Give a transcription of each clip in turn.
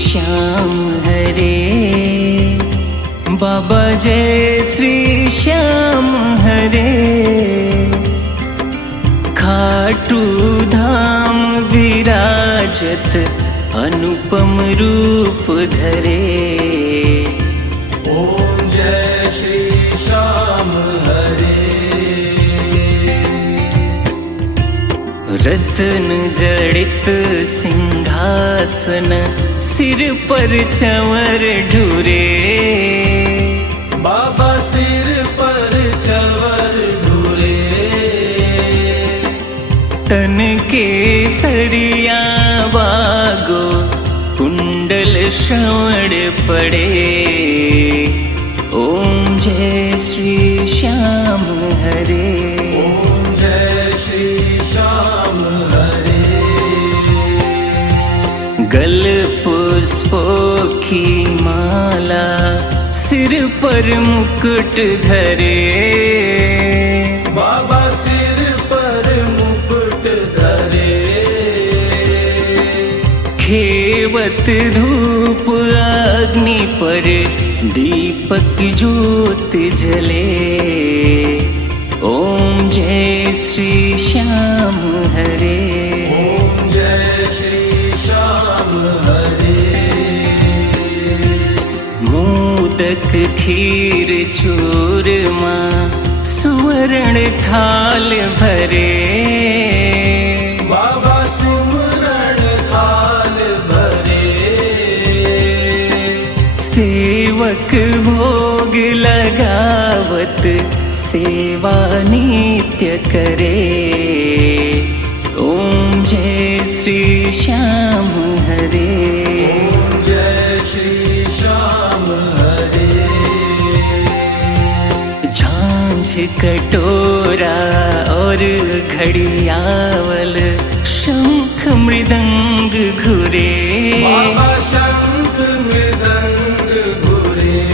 श्याम हरे। बाबा जय श्री श्याम हरे। खाटू धाम विराजत अनुपम रूप धरे। ओम जय श्री श्याम हरे। रत्न जड़ित सिंहासन सिर पर चंवर ढूरे। बाबा सिर पर चंवर ढूरे। तन के सरिया वागो कुंडल श्रवण पड़े। ओम जय श्री श्याम हरे। ओम जय श्री श्याम हरे। गल पुष्पों की माला सिर पर मुकुट धरे। बाबा सिर पर मुकुट धरे। खेवत धूप अग्नि पर दीपक ज्योत जले। ओम जय श्री श्याम हरे। ओम जय श्री श्याम हरे। मोदक खीर चूरमा सुवर्ण थाल भरे। बाबा सुमरण थाल भरे। सेवक भोग लगावत सेवा नित्य करे। ओम जय श्री श्याम हरे। ओम जय श्री श्याम हरे। झांझ कटोरा और घड़ियावल शंख मृदंग घुरे। बाबा शंख मृदंग घुरे।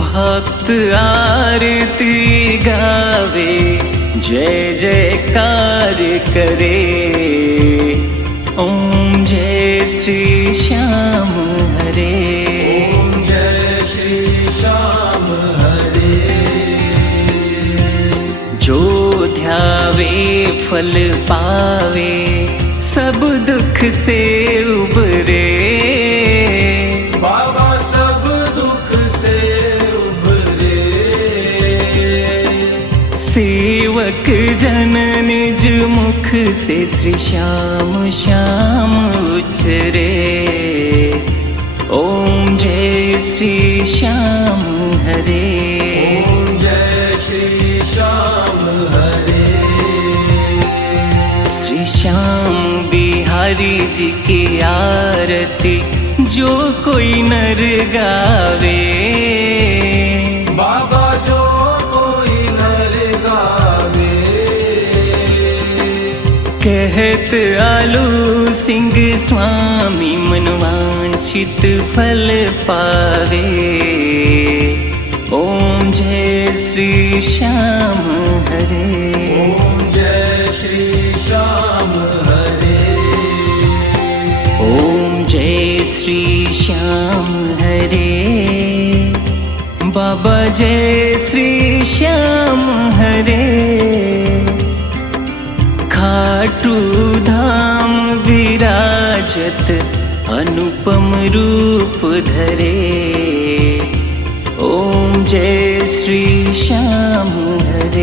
भक्त आरती गावे जय जयकार करे। ओम जय श्री श्याम हरे। ओम जय श्री श्याम हरे। जो ध्यावे फल पावे सब दुख से उबरे। बाबा सब दुख से उबरे। सेवक जन निज मुख से श्री श्याम श्याम उच्चरे। ओम जय श्री श्याम हरे। ओम जय श्री श्याम हरे। श्री श्याम बिहारी जी की आरती जो कोई नर गावे। बाबा जो कोई नर गावे। कहत आलू सिंह स्वामी मनवांछित फल पावे। ओम जय श्री श्याम हरे। ओम जय श्री श्याम हरे। ओम जय श्री श्याम हरे। बाबा जय श्री श्याम हरे। खाटू धाम विराजत अनुपम रूप धरे। ओम जय श्री श्याम हरे।